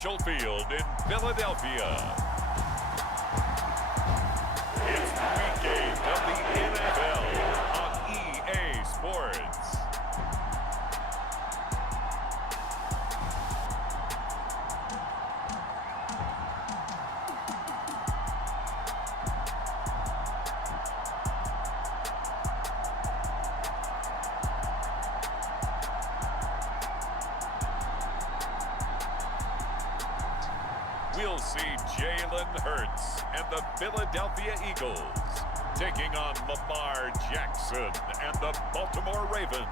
Field in Philadelphia. It's week 8 of the NFL on EA Sports. We'll see Jalen Hurts and the Philadelphia Eagles taking on Lamar Jackson and the Baltimore Ravens.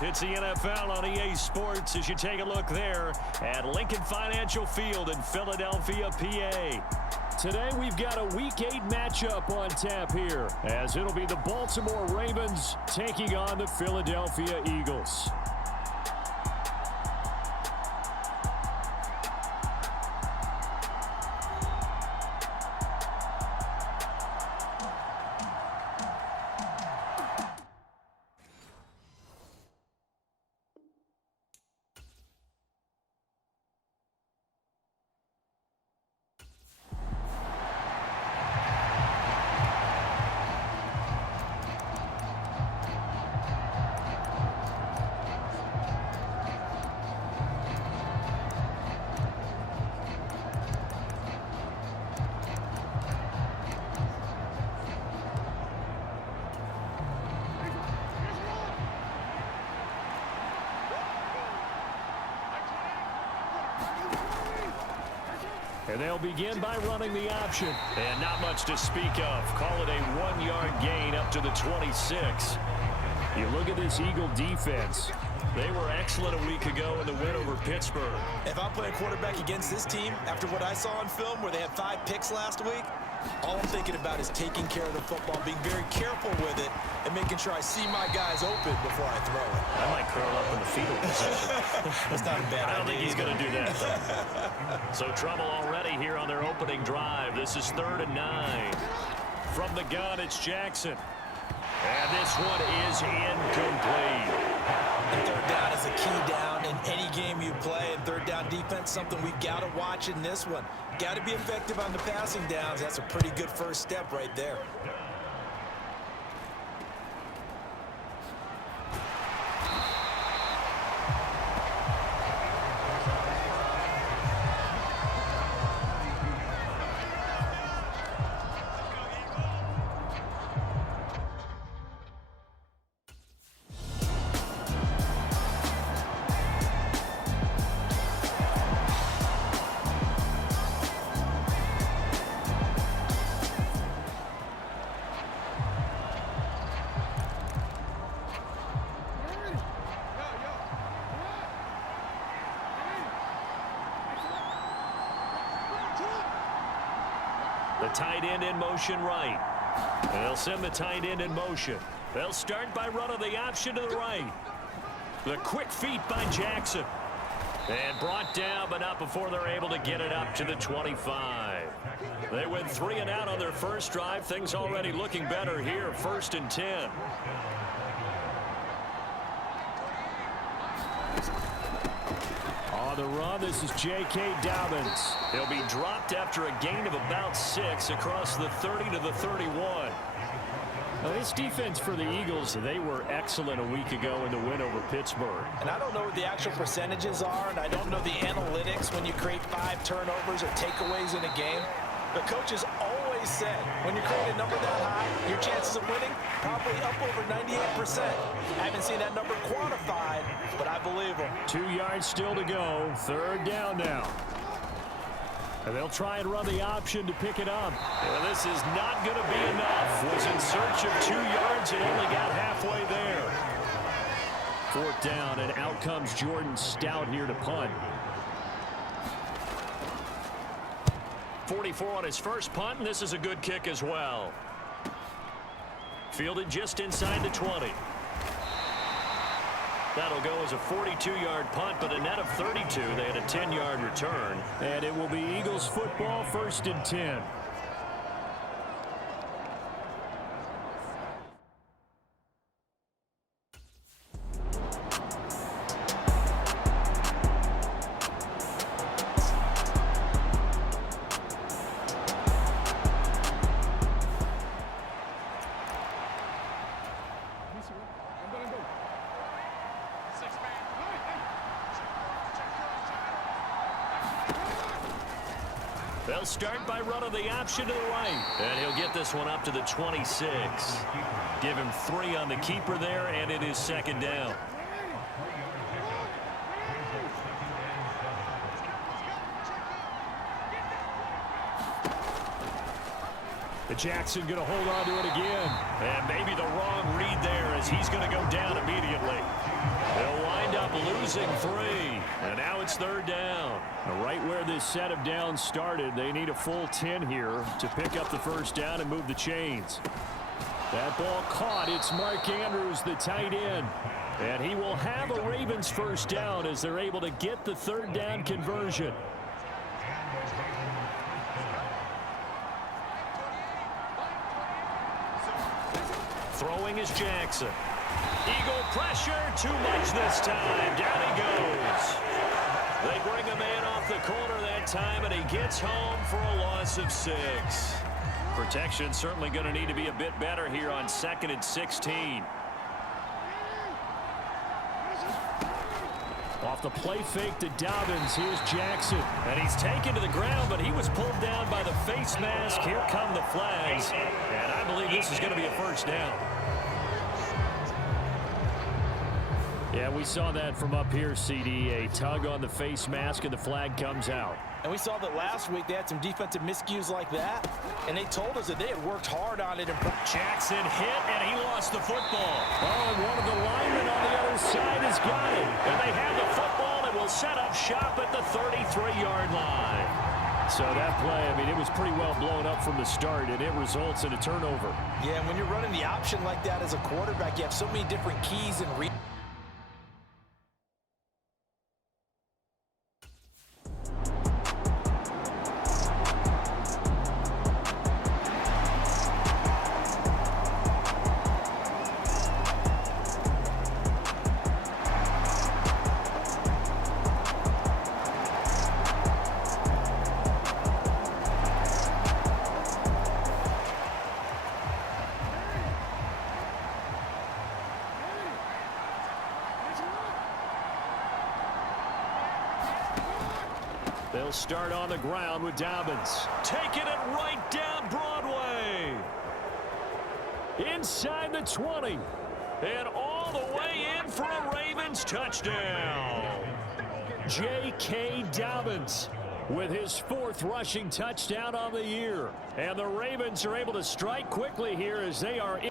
It's the NFL on EA Sports as you take a look there at Lincoln Financial Field in Philadelphia, PA. Today we've got a Week 8 matchup on tap here, as it'll be the Baltimore Ravens taking on the Philadelphia Eagles. And they'll begin by running the option. And not much to speak of. Call it a 1-yard gain up to the 26. You look at this Eagle defense. They were excellent a week ago in the win over Pittsburgh. If I'm playing quarterback against this team, after what I saw on film where they had 5 picks last week, all I'm thinking about is taking care of the football, being very careful with it, and making sure I see my guys open before I throw it. I might curl up in the fetal position. That's not a bad idea. I don't think he's going to do that, though. So trouble already here on their opening drive. This is 3rd and 9. From the gun, it's Jackson. And this one is incomplete. And 3rd down is a key down in any game you play. And 3rd down defense, something we've got to watch in this one. Got to be effective on the passing downs. That's a pretty good first step right there. The tight end in motion right. And they'll send the tight end in motion. They'll start by running the option to the right. The quick feet by Jackson. And brought down, but not before they're able to get it up to the 25. They went 3 and out on their first drive. Things already looking better here. 1st and 10. On the run, this is J.K. Dobbins. He'll be dropped after a gain of about 6 across the 30 to the 31. Now, this defense for the Eagles, they were excellent a week ago in the win over Pittsburgh. And I don't know what the actual percentages are, and I don't know the analytics when you create 5 turnovers or takeaways in a game. The coaches always said, when you create a number that high, your chances of winning probably up over 98%. I haven't seen that number quantified, but I believe them. 2 yards still to go. 3rd down now. And they'll try and run the option to pick it up. And this is not going to be enough. Was in search of 2 yards and only got halfway there. 4th down, and out comes Jordan Stout here to punt. 44 on his first punt, and this is a good kick as well. Fielded just inside the 20. That'll go as a 42-yard punt, but a net of 32. They had a 10-yard return. And it will be Eagles football, 1st and 10. They'll start by running the option to the right. And he'll get this one up to the 26. Give him 3 on the keeper there, and it is second down. Jackson going to hold on to it again. And maybe the wrong read there as he's going to go down immediately. They'll wind up losing 3. And now it's third down. Right where this set of downs started, they need a full 10 here to pick up the first down and move the chains. That ball caught. It's Mark Andrews, the tight end. And he will have a Ravens first down as they're able to get the third down conversion. Throwing is Jackson. Eagle pressure, too much this time. Down he goes. They bring a man off the corner that time, and he gets home for a loss of 6. Protection certainly going to need to be a bit better here on 2nd and 16. Off the play fake to Dobbins, here's Jackson. And he's taken to the ground, but he was pulled down by the face mask. Here come the flags. And I believe this is going to be a first down. Yeah, we saw that from up here, CD. A tug on the face mask, and the flag comes out. And we saw that last week they had some defensive miscues like that, and they told us that they had worked hard on it. Jackson hit, and he lost the football. Oh, and one of the linemen on the other side has got it. And they have the football and will set up shop at the 33-yard line. So that play, I mean, it was pretty well blown up from the start, and it results in a turnover. Yeah, and when you're running the option like that as a quarterback, you have so many different keys and They'll start on the ground with Dobbins. Taking it right down Broadway. Inside the 20. And all the way in for a Ravens touchdown. J.K. Dobbins with his 4th rushing touchdown on the year. And the Ravens are able to strike quickly here as they are in.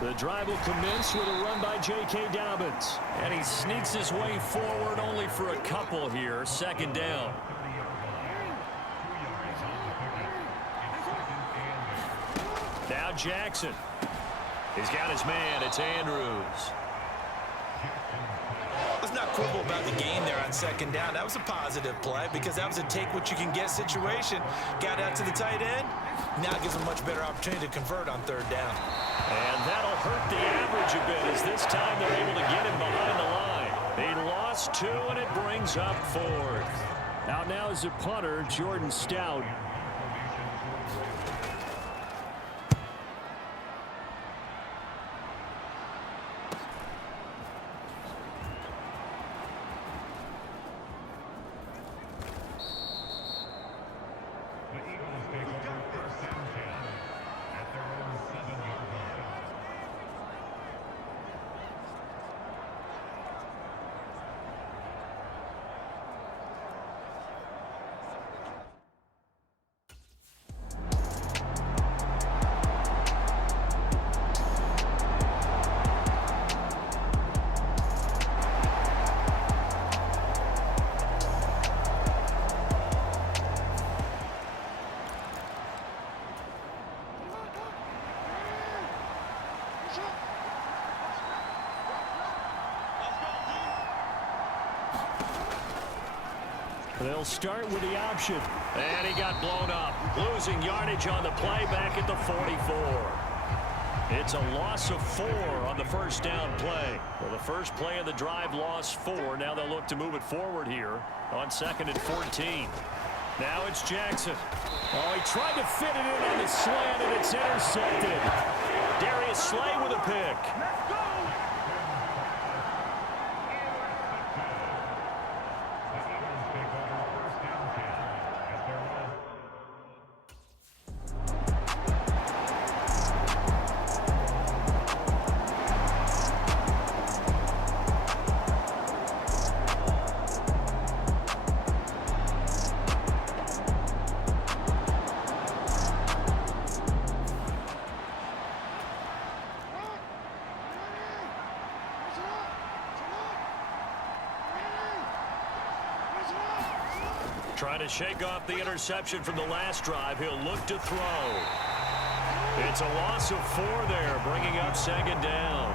The drive will commence with a run by J.K. Dobbins. And he sneaks his way forward only for a couple here. Second down. Now Jackson. He's got his man. It's Andrews. Let's not quibble about the gain there on second down. That was a positive play because that was a take-what-you-can-get situation. Got out to the tight end. Now gives them much better opportunity to convert on third down. And that'll hurt the average a bit as this time they're able to get him behind the line. He lost 2, and it brings up 4th. Now is a punter, Jordan Stout. They'll start with the option. And he got blown up. Losing yardage on the play back at the 44. It's a loss of 4 on the first down play. Well, the first play of the drive lost 4. Now they'll look to move it forward here on 2nd and 14. Now it's Jackson. Oh, he tried to fit it in on the slant, and it's intercepted. Darius Slay with a pick. Trying to shake off the interception from the last drive. He'll look to throw. It's a loss of 4 there, bringing up 2nd down.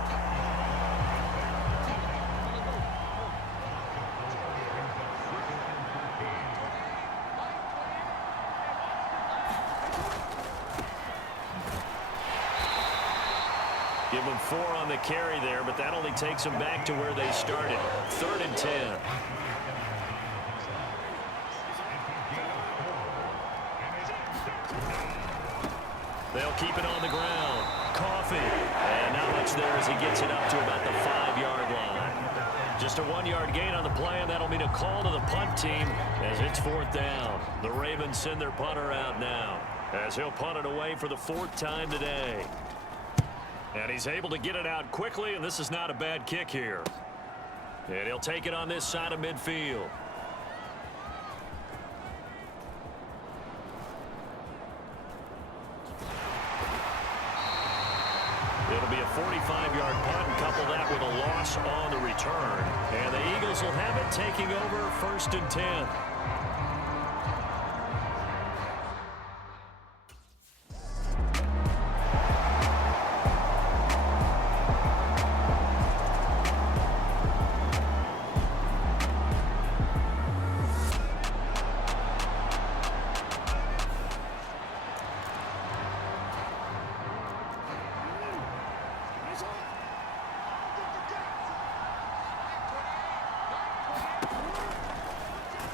Give them 4 on the carry there, but that only takes them back to where they started. 3rd and 10. They'll keep it on the ground. Coffee. And not much there as he gets it up to about the 5-yard line. Just a 1-yard gain on the play, and that'll mean a call to the punt team as it's 4th down. The Ravens send their punter out now as he'll punt it away for the 4th time today. And he's able to get it out quickly, and this is not a bad kick here. And he'll take it on this side of midfield. It'll be a 45-yard punt and couple that with a loss on the return. And the Eagles will have it taking over 1st and 10.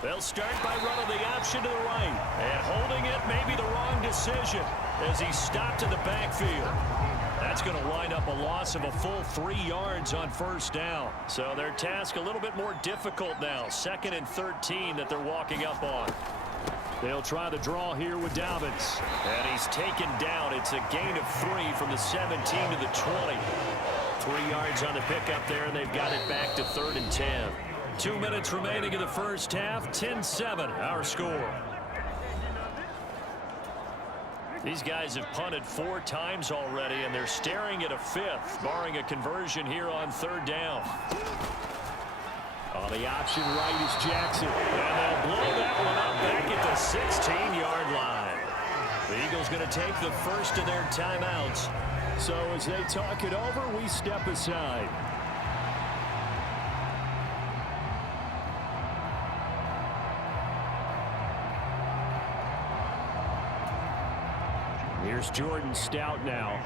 They'll start by running the option to the right. And holding it may be the wrong decision as he stopped in the backfield. That's going to wind up a loss of a full 3 yards on 1st down. So their task a little bit more difficult now. 2nd and 13 that they're walking up on. They'll try the draw here with Dobbins. And he's taken down. It's a gain of 3 from the 17 to the 20. 3 yards on the pickup there, and they've got it back to 3rd and 10. 2 minutes remaining in the first half. 10-7, our score. These guys have punted 4 times already, and they're staring at a 5th, barring a conversion here on 3rd down. On the option right is Jackson. And they'll blow that one up back at the 16-yard line. The Eagles going to take the first of their timeouts. So as they talk it over, we step aside. Here's Jordan Stout now.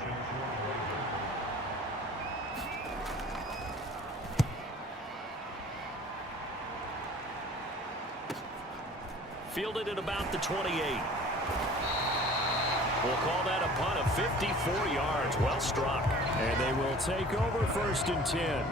Fielded at about the 28. We'll call that a punt of 54 yards. Well struck. And they will take over 1st and 10.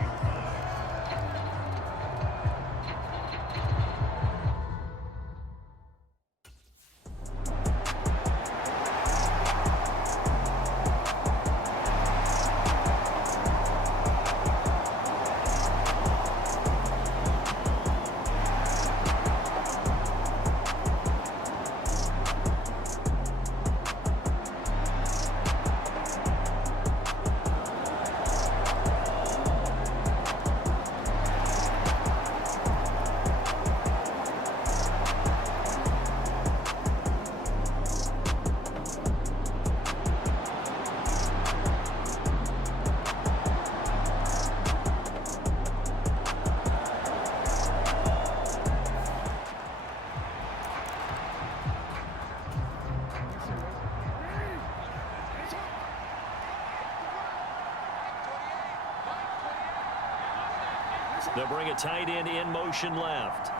They'll bring a tight end in motion left.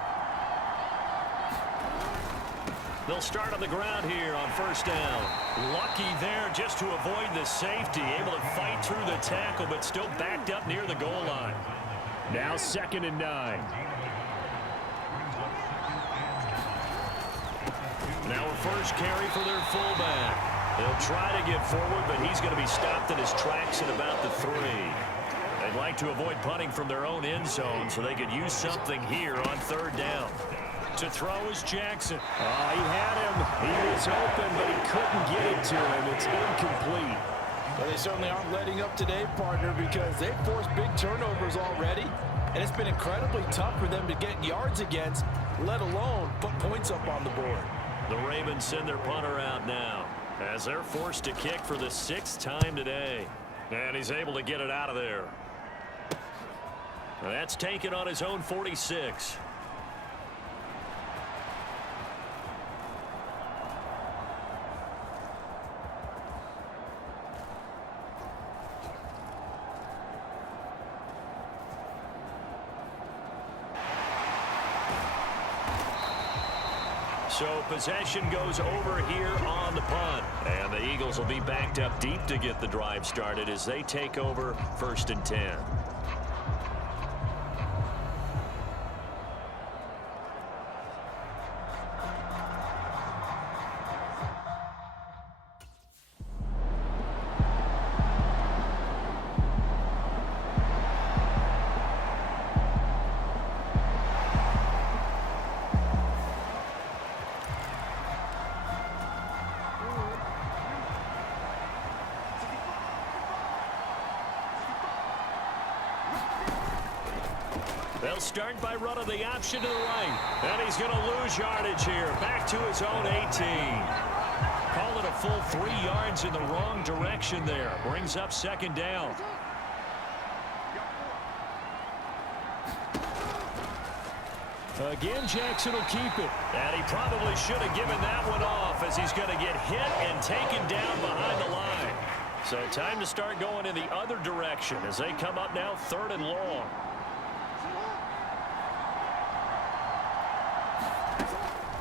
They'll start on the ground here on first down. Lucky there just to avoid the safety. Able to fight through the tackle, but still backed up near the goal line. Now 2nd and 9. Now a first carry for their fullback. They'll try to get forward, but he's going to be stopped in his tracks at about the 3. They'd like to avoid punting from their own end zone so they could use something here on 3rd down. To throw is Jackson. Oh, he had him. He was open, but he couldn't get it to him. It's incomplete. Well, they certainly aren't letting up today, partner, because they've forced big turnovers already, and it's been incredibly tough for them to get yards against, let alone put points up on the board. The Ravens send their punter out now as they're forced to kick for the 6th time today. And he's able to get it out of there. That's taken on his own 46. So possession goes over here on the punt. And the Eagles will be backed up deep to get the drive started as they take over 1st and 10. They'll start by running the option to the right. And he's going to lose yardage here. Back to his own 18. Call it a full 3 yards in the wrong direction there. Brings up 2nd down. Again, Jackson will keep it. And he probably should have given that one off as he's going to get hit and taken down behind the line. So time to start going in the other direction as they come up now 3rd and long.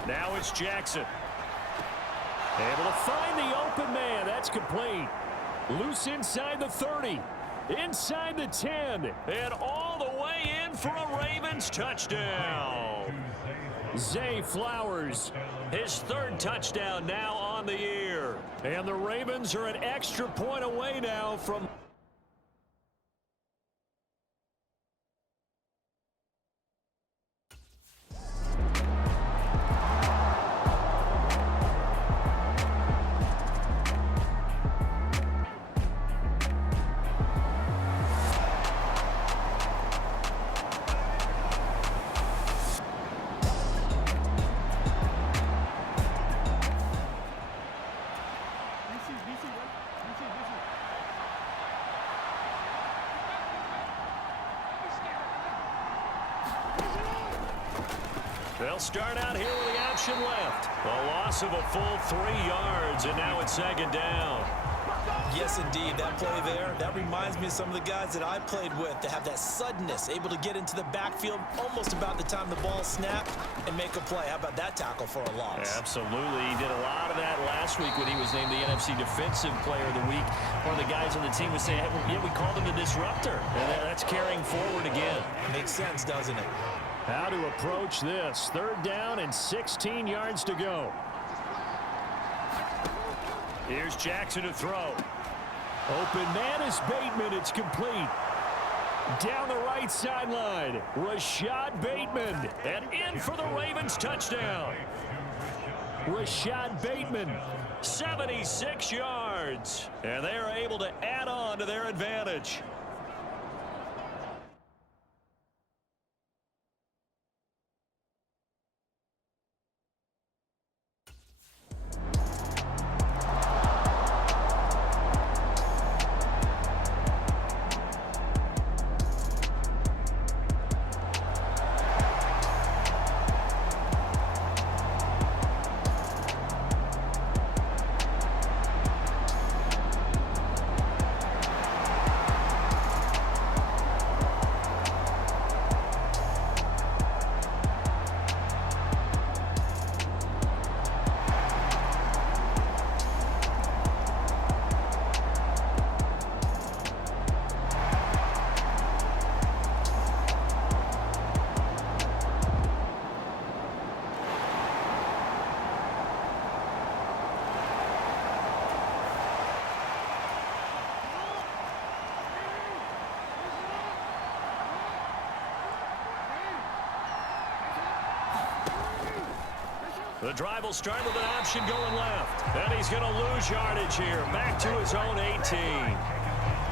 Now it's Jackson. Able to find the open man. That's complete. Loose inside the 30. Inside the 10. And all the way in for a Ravens touchdown. Zay Flowers. His 3rd touchdown now on the year. And the Ravens are an extra point away now from... They'll start out here with the option left. A loss of a full 3 yards, and now it's 2nd down. Yes, indeed. That play there, that reminds me of some of the guys that I played with that have that suddenness, able to get into the backfield almost about the time the ball snapped and make a play. How about that tackle for a loss? Absolutely. He did a lot of that last week when he was named the NFC Defensive Player of the Week. One of the guys on the team was saying, hey, yeah, we called him the disruptor. And that's carrying forward again. Makes sense, doesn't it? How to approach this. 3rd down and 16 yards to go. Here's Jackson to throw. Open man is Bateman. It's complete. Down the right sideline. Rashad Bateman. And in for the Ravens touchdown. Rashad Bateman. 76 yards. And they are able to add on to their advantage. The drive will start with an option going left. And he's going to lose yardage here. Back to his own 18.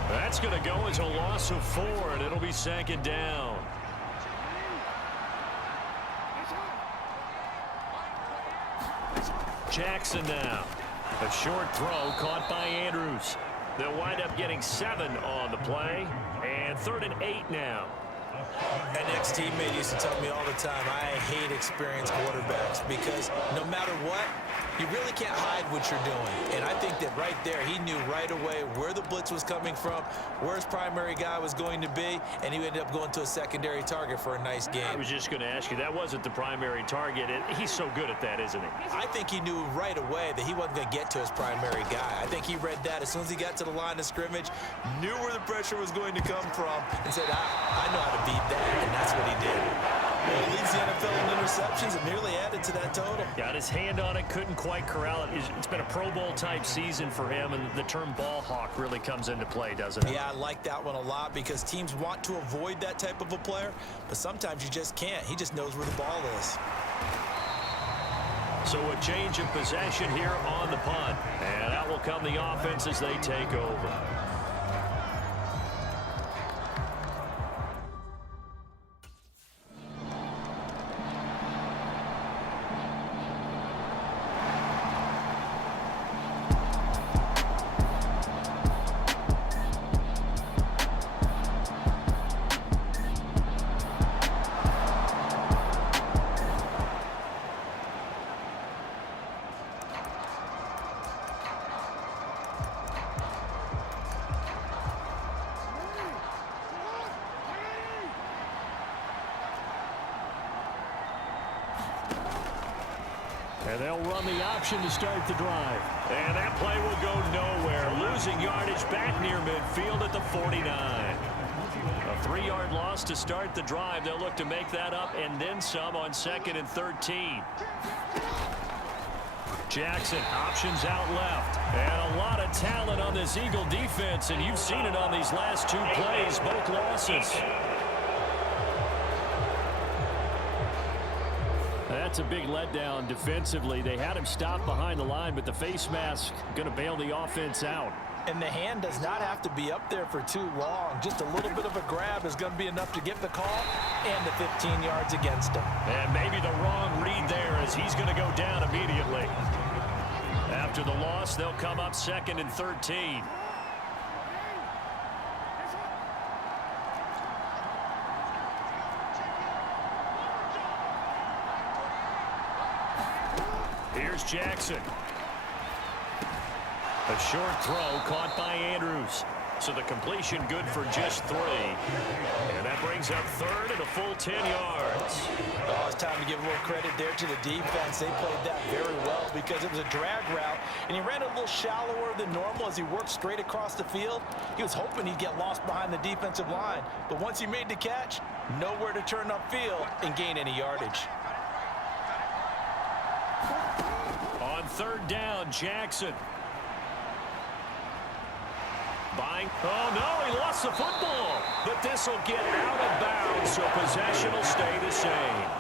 That's going to go as a loss of 4, and it'll be second down. Jackson now. A short throw caught by Andrews. They'll wind up getting 7 on the play. And 3rd and 8 now. An ex-teammate used to tell me all the time, I hate experienced quarterbacks because no matter what, you really can't hide what you're doing. And I think that right there, he knew right away where the blitz was coming from, where his primary guy was going to be, and he ended up going to a secondary target for a nice game. I was just going to ask you, that wasn't the primary target. He's so good at that, isn't he? I think he knew right away that he wasn't going to get to his primary guy. I think he read that as soon as he got to the line of scrimmage, knew where the pressure was going to come from, and said, I know how to beat that, and that's what he did. Well, he leads the NFL in interceptions and nearly added to that total. Got his hand on it, couldn't quite corral it. It's been a Pro Bowl type season for him, and the term ball hawk really comes into play, doesn't it? Yeah, I like that one a lot because teams want to avoid that type of a player, but sometimes you just can't. He just knows where the ball is. So a change of possession here on the punt, and that will come the offense as they take over. And they'll run the option to start the drive. And that play will go nowhere. Losing yardage back near midfield at the 49. A 3-yard loss to start the drive. They'll look to make that up and then some on 2nd and 13. Jackson options out left. And a lot of talent on this Eagle defense. And you've seen it on these last 2 plays, both losses. That's a big letdown defensively. They had him stop behind the line, but the face mask going to bail the offense out. And the hand does not have to be up there for too long. Just a little bit of a grab is going to be enough to get the call and the 15 yards against him. And maybe the wrong read there as he's going to go down immediately. After the loss, they'll come up 2nd and 13. Here's Jackson. A short throw caught by Andrews. So the completion good for just 3. And that brings up 3rd and a full 10 yards. Oh, it's time to give a little credit there to the defense. They played that very well because it was a drag route, and he ran a little shallower than normal as he worked straight across the field. He was hoping he'd get lost behind the defensive line, but once he made the catch, nowhere to turn upfield and gain any yardage. On 3rd down, Jackson. Oh, no, he lost the football. But this will get out of bounds, so possession will stay the same.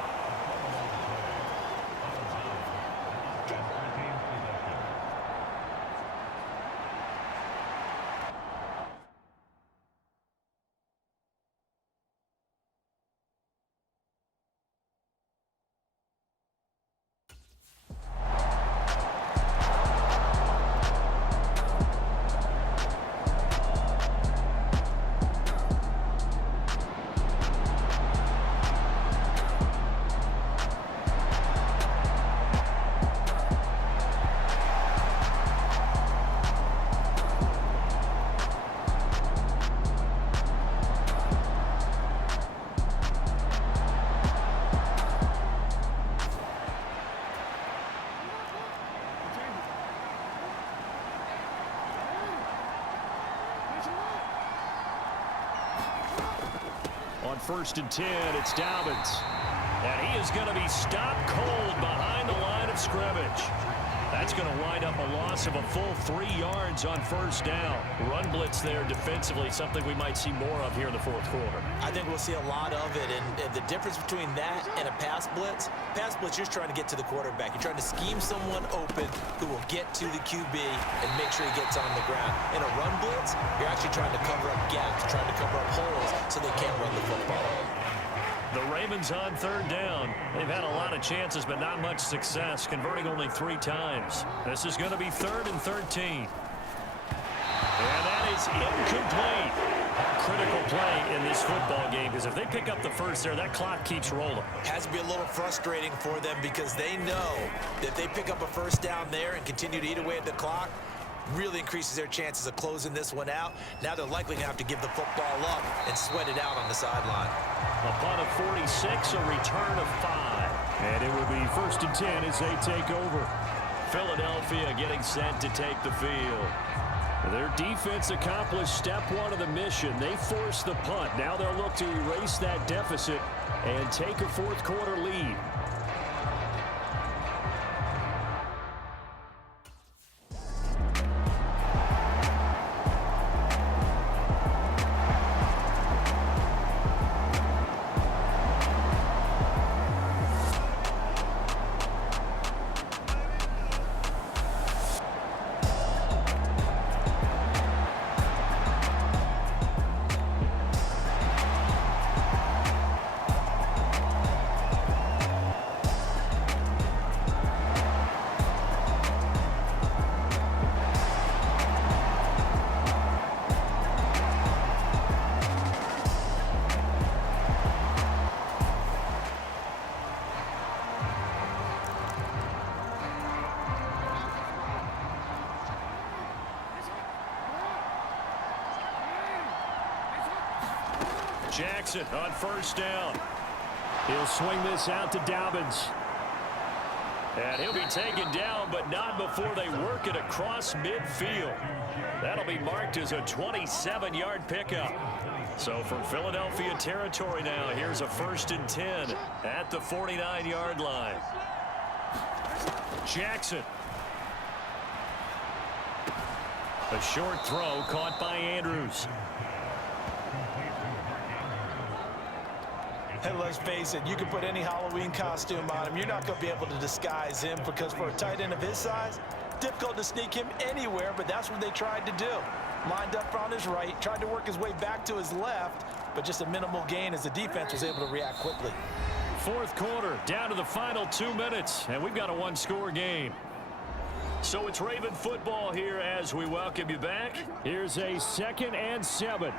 On 1st and 10, it's Dobbins. And he is going to be stopped cold behind the line of scrimmage. That's going to wind up a loss of a full 3 yards on first down. Run blitz there defensively, something we might see more of here in the fourth quarter. I think we'll see a lot of it, and the difference between that and a pass blitz, you're trying to get to the quarterback. You're trying to scheme someone open who will get to the QB and make sure he gets on the ground. In a run blitz, you're actually trying to cover up gaps, trying to cover up holes so they can't run the football. The Ravens on third down. They've had a lot of chances, but not much success, converting only 3 times. This is going to be 3rd and 13. And that is incomplete. Critical play in this football game, because if they pick up the first there, that clock keeps rolling. Has to be a little frustrating for them because they know that if they pick up a first down there and continue to eat away at the clock, really increases their chances of closing this one out. Now they're likely going to have to give the football up and sweat it out on the sideline. A punt of 46, a return of 5. And it will be 1st and 10 as they take over. Philadelphia getting set to take the field. Their defense accomplished step 1 of the mission. They forced the punt. Now they'll look to erase that deficit and take a fourth quarter lead. Jackson on first down. He'll swing this out to Dobbins. And he'll be taken down, but not before they work it across midfield. That'll be marked as a 27-yard pickup. So from Philadelphia territory now, here's a 1st and 10 at the 49-yard line. Jackson. A short throw caught by Andrews. And let's face it, you can put any Halloween costume on him. You're not going to be able to disguise him because for a tight end of his size, difficult to sneak him anywhere, but that's what they tried to do. Lined up on his right, tried to work his way back to his left, but just a minimal gain as the defense was able to react quickly. Fourth quarter, down to the final 2 minutes, and we've got a 1-score game. So it's Raven football here as we welcome you back. Here's a 2nd and 7.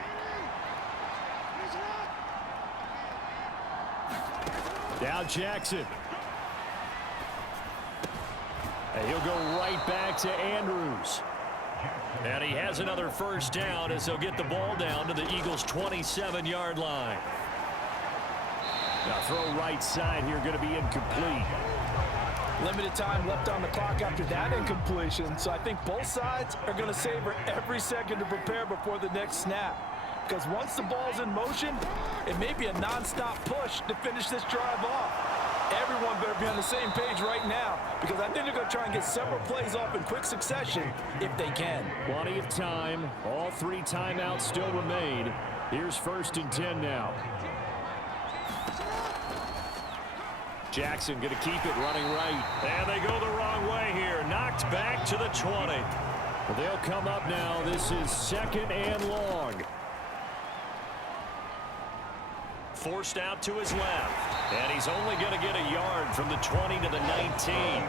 Now Jackson. And he'll go right back to Andrews. And he has another first down as they'll get the ball down to the Eagles' 27-yard line. Now throw right side here, going to be incomplete. Limited time left on the clock after that incompletion, so I think both sides are going to savor every second to prepare before the next snap. Because once the ball's in motion, it may be a non-stop push to finish this drive off. Everyone better be on the same page right now because I think they're going to try and get several plays off in quick succession if they can. Plenty of time. All 3 timeouts still remain. Here's 1st and 10 now. Jackson going to keep it running right. And they go the wrong way here. Knocked back to the 20. They'll come up now. This is 2nd and long. Forced out to his left. And he's only going to get a yard from the 20 to the 19.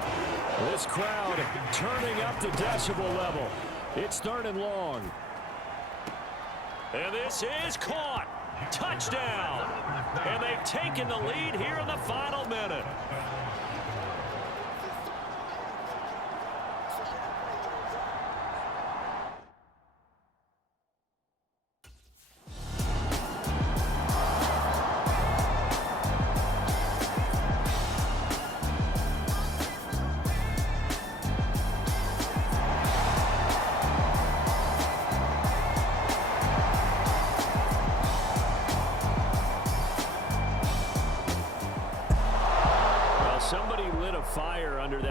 This crowd turning up the decibel level. It's 3rd and long. And this is caught. Touchdown. And they've taken the lead here in the final minute.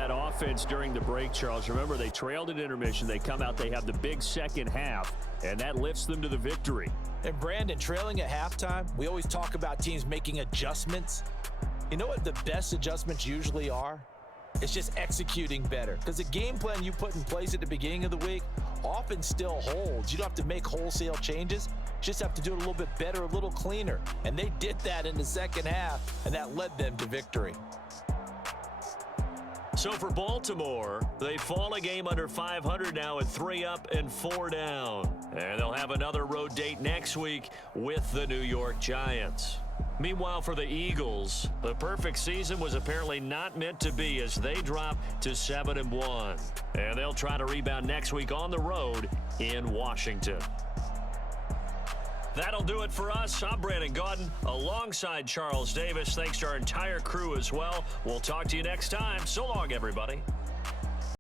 that offense during the break, Charles. Remember, they trailed at intermission. They come out, they have the big second half, and that lifts them to the victory. And Brandon, trailing at halftime, we always talk about teams making adjustments. You know what the best adjustments usually are? It's just executing better. Because the game plan you put in place at the beginning of the week often still holds. You don't have to make wholesale changes. You just have to do it a little bit better, a little cleaner. And they did that in the second half, and that led them to victory. So for Baltimore, they fall a game under 500 now at 3 up and 4 down. And they'll have another road date next week with the New York Giants. Meanwhile, for the Eagles, the perfect season was apparently not meant to be as they drop to 7-1. And they'll try to rebound next week on the road in Washington. That'll do it for us. I'm Brandon Gaudin alongside Charles Davis. Thanks to our entire crew as well. We'll talk to you next time. So long, everybody.